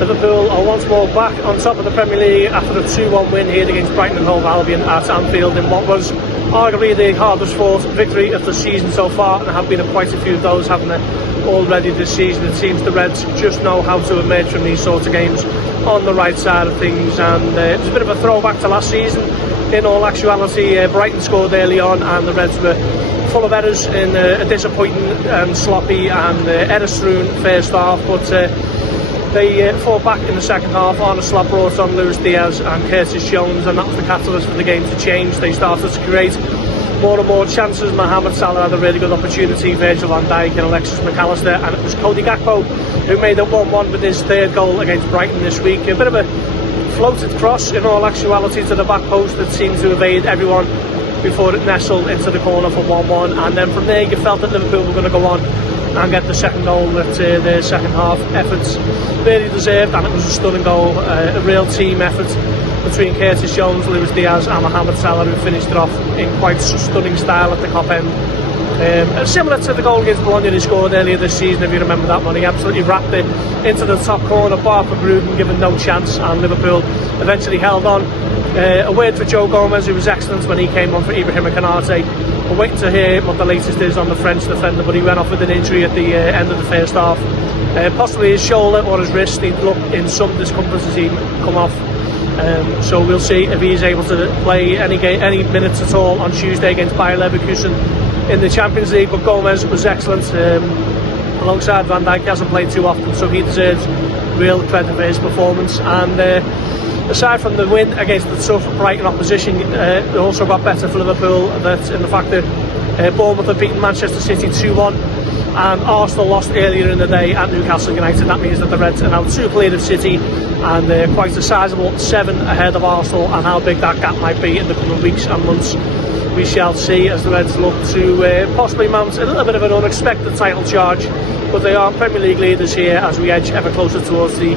Liverpool are once more back on top of the Premier League after a 2-1 win here against Brighton and Hove Albion at Anfield in what was arguably the hardest fought victory of the season so far, and there have been quite a few of those, haven't there, already this season. It seems the Reds just know how to emerge from these sorts of games on the right side of things, and it was a bit of a throwback to last season. In all actuality, Brighton scored early on and the Reds were full of errors in a disappointing and sloppy and error-strewn first half, but they fought back in the second half. Arne Slot brought on Luis Diaz and Curtis Jones, and that was the catalyst for the game to change. They started to create more and more chances. Mohamed Salah had a really good opportunity, Virgil van Dijk and Alexis McAllister, and it was Cody Gakpo who made it 1-1 with his third goal against Brighton this week. A bit of a floated cross in all actuality to the back post that seemed to evade everyone before it nestled into the corner for 1-1, and then from there you felt that Liverpool were going to go on and get the second goal that their second half efforts really deserved, and it was a stunning goal, a real team effort between Curtis Jones, Luis Diaz and Mohamed Salah, who finished it off in quite stunning style at the top end. Similar to the goal against Bologna he scored earlier this season, if you remember that one. He absolutely wrapped it into the top corner, bar for Gruden, given no chance, and Liverpool eventually held on. A word for Joe Gomez, who was excellent when he came on for Ibrahima Konate. We're waiting to hear what the latest is on the French defender, but he went off with an injury at the end of the first half. Possibly his shoulder or his wrist. He'd look in some discomfort as he come off. So we'll see if he's able to play any minutes at all on Tuesday against Bayer Leverkusen in the Champions League. But Gomez was excellent alongside Van Dijk. He hasn't played too often, so he deserves real credit for his performance. And aside from the win against the tough Brighton opposition, it also got better for Liverpool that in the fact that Bournemouth had beaten Manchester City 2-1 and Arsenal lost earlier in the day at Newcastle United. That means that the Reds are now 2 clear of City, and quite a sizable 7 ahead of Arsenal, and how big that gap might be in the coming weeks and months we shall see, as the Reds look to possibly mount a little bit of an unexpected title charge. But they are Premier League leaders here as we edge ever closer towards the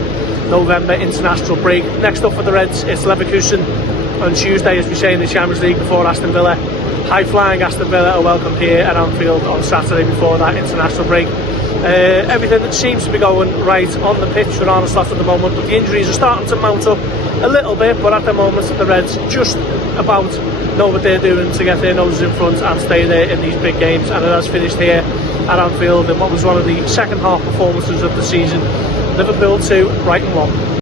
November international break. Next up for the Reds, it's Leverkusen on Tuesday, as we say, in the Champions League before Aston Villa. High-flying Aston Villa are welcomed here at Anfield on Saturday before that international break. Everything seems to be going right on the pitch for Arne Slot at the moment, but the injuries are starting to mount up a little bit. But at the moment the Reds just about know what they're doing to get their noses in front and stay there in these big games, and it has finished here at Anfield in what was one of the second half performances of the season. Liverpool 2, Brighton 1.